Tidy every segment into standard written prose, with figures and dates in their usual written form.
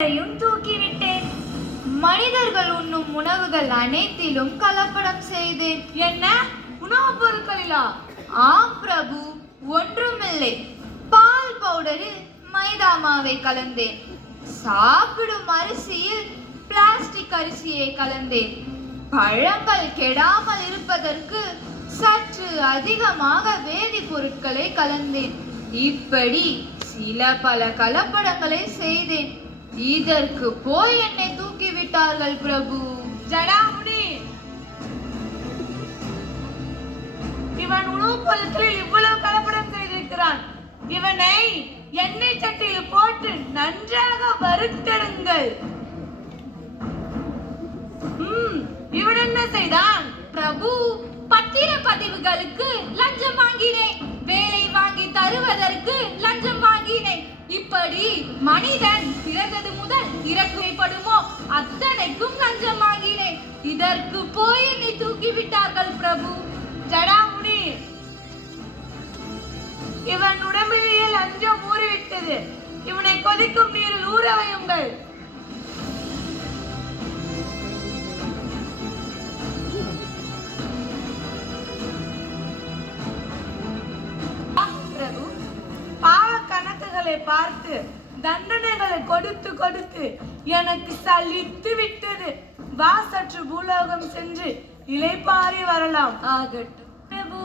தூக்கிவிட்டேன். மனிதர்கள் உண்ணும் உணவுகள் அனைத்திலும் கலப்படம் செய்தேன். என்ன உணவுப் பொருட்களிலா? ஆம் பிரபு, ஒன்றுமில்லை. பால் பவுடரில் மைதா மாவை கலந்தேன். சாப்பிடும் அரிசியில் பிளாஸ்டிக் அரிசியை கலந்தேன். பழங்கள் கெடாமல் இருப்பதற்கு சற்று அதிகமாக வேதிப்பொருட்களை கலந்தேன். இப்படி சில பல கலப்படங்களை செய்தேன். இதற்கு போய் என்னை தூக்கிவிட்டார்கள் பிரபு. ஜடாமுடி, இவன் உணவுப் பொருட்களில் இவ்வளவு கலப்படம் செய்திருக்கிறான். இவனை எண்ணெய் சட்டியில் போட்டு நன்றாக வறுத்தெடுங்கள். இவன் என்ன செய்தான்? பிரபு, பத்திர பதிவுகளுக்கு லஞ்சம் வாங்கினேன். வேலை வாங்கி தருவதற்கு லஞ்சம் வாங்கினேன். இப்படி மனிதன் பிறந்தது முதல் இறக்குமைப்படுமோ அத்தனைக்கும் லஞ்சம் வாங்கினேன். இதற்கு போய் என்னை தூக்கிவிட்டார்கள் பிரபு. ஜடாமுடி, இவன் உடம்பிலேயே லஞ்சம் ஊறிவிட்டது. இவனை கொதிக்கும் நீரில் ஊற வையுங்கள். பிரபு, பாவ கணக்குகளை பார்த்து தண்டனைகளை கொடுத்து கொடுத்து எனக்கு சலித்து விட்டது. வா, சற்று பூலோகம் சென்று இளைப்பாறி வரலாம். ஆகட்டும் பிரபு.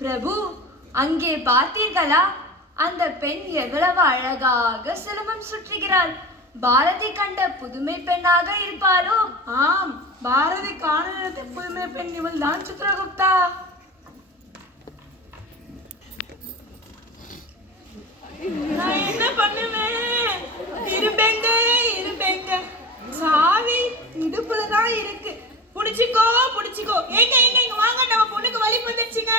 பிரபு, அங்கே பார்த்தீர்களா? அந்த பெண் எவ்வளவு அழகாக சிலம்பம் சுற்றுகிறாள். பாரதி கண்ட புதுமை பெண்ணாக இருப்பாளோ? ஆம், பாரதி காண புதுமை பெண் இவள் தான் சித்ரகுப்தா. நான் என்ன பண்ணுவேன்? இருபேங்க இருபேங்க, சாவி இடுப்புலதான் இருக்கு. புடிச்சுக்கோ புடிச்சுக்கோ. எங்க எங்க இங்க வாங்க, நம்ம பொண்ணுக்கு வலி வந்துருச்சுங்க.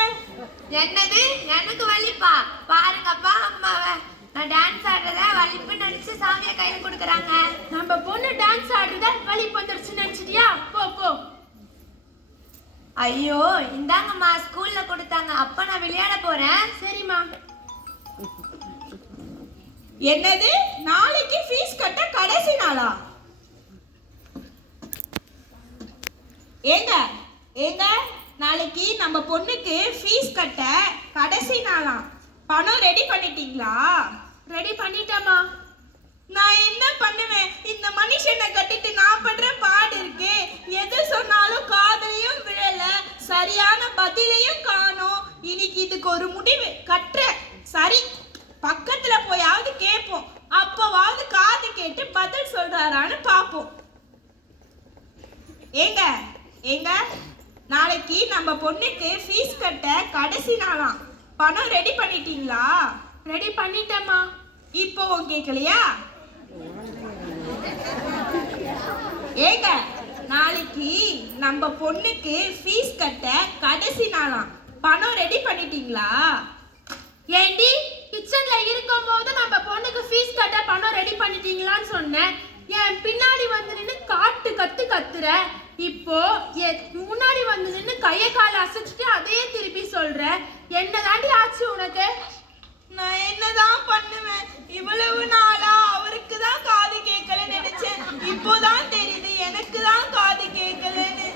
என்னது? எனக்கு வலிப்பா? பாருங்கப்பா அம்மாவை. நான் டான்ஸ் ஆடுறத வலிப்பு நினைச்சு சாமியை கையில் கொடுக்குறாங்க. நம்ம பொண்ணு டான்ஸ் ஆடுறத வலிப்பு வந்துருச்சுன்னு நினைச்சிட்டியா? போ போ. ஐயோ, இந்தாங்கம்மா, ஸ்கூல்ல கொடுத்தாங்க. அப்ப நான் விளையாட போறேன். சரிம்மா. என்னது? நாளைக்கு ஃபீஸ் கட்ட கடைசி நாளா? ஏங்க ஏங்க, நாளைக்கு நம்ம பொண்ணுக்கு ஃபீஸ் கட்ட கடைசி நாளாம். பணம் ரெடி பண்ணிட்டீங்களா? ரெடி பண்ணிட்டேம்மா. நான் என்ன பண்ணுவேன்? இந்த மனுஷனை கட்டிட்டு நான் பண்ற பாடு இருக்கு. எது சொன்னாலும் காதலையும் விழல, சரியான பதிலையும் காணோம். இன்னைக்கு இதுக்கு ஒரு முடிவு கட்டுறேன். சரி, பக்கத்துல போயாவது கேட்போம். அப்பவாவது காது கேட்டு பதில் சொல்றாரான்னு பாப்போம். ஏங்க ஏங்க, நாளைக்கு நம்ம பொண்ணுக்கு ஃபீஸ் கட்ட கடைசி நாளாம். பணம் ரெடி பண்ணிட்டீங்களா? ரெடி பண்ணிட்டேம்மா. இப்போ கேட்கலையா? ஏங்க, நாளைக்கு நம்ம பொண்ணுக்கு ஃபீஸ் கட்ட கடைசி நாளாம். பணம் ரெடி பண்ணிட்டீங்களா? ஏண்டி, கிச்சன்ல இருக்கும் போது நம்ம பொண்ணுக்கு ஃபீஸ் கட்ட பணம் ரெடி பண்ணிட்டீங்களான்னு சொன்னேன். என் பின்னாடி வந்து நின்று காட்டு கத்து கத்துற. இப்போ முன்னாடி வந்து நின்று கையை காலை அசைச்சிட்டு அதையே திருப்பி சொல்ற. என்ன தாண்டி ஆச்சு உனக்கு? நான் என்னதான் பண்ணுவேன்? இவ்வளவு நாளா அவருக்கு தான் காது கேட்கலன்னு நினைச்சேன். இப்போதான் தெரியுது எனக்கு தான் காது கேட்கலன்னு.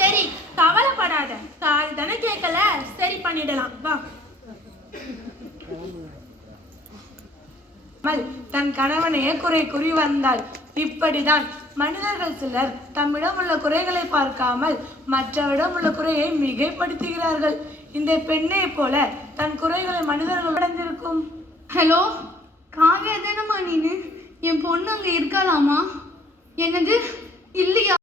சரி, கவலைப்படாத. காது தானே கேட்கல, சரி பண்ணிடலாம். வா. தன் கணவனையே குறை கூறி வந்தாள். இப்படிதான் மனிதர்கள் சிலர் தம்மிடம் உள்ள குறைகளை பார்க்காமல் மற்றவரிடம் உள்ள குறையை மிகைப்படுத்துகிறார்கள். இந்த பெண்ணை போல தன் குறைகளை மனிதர்கள் அடைந்திருக்கும். ஹலோ காவியா தானம்மா நீனு? என் பொண்ணு அங்க இருக்கலாமா? என்னது? இல்லையா?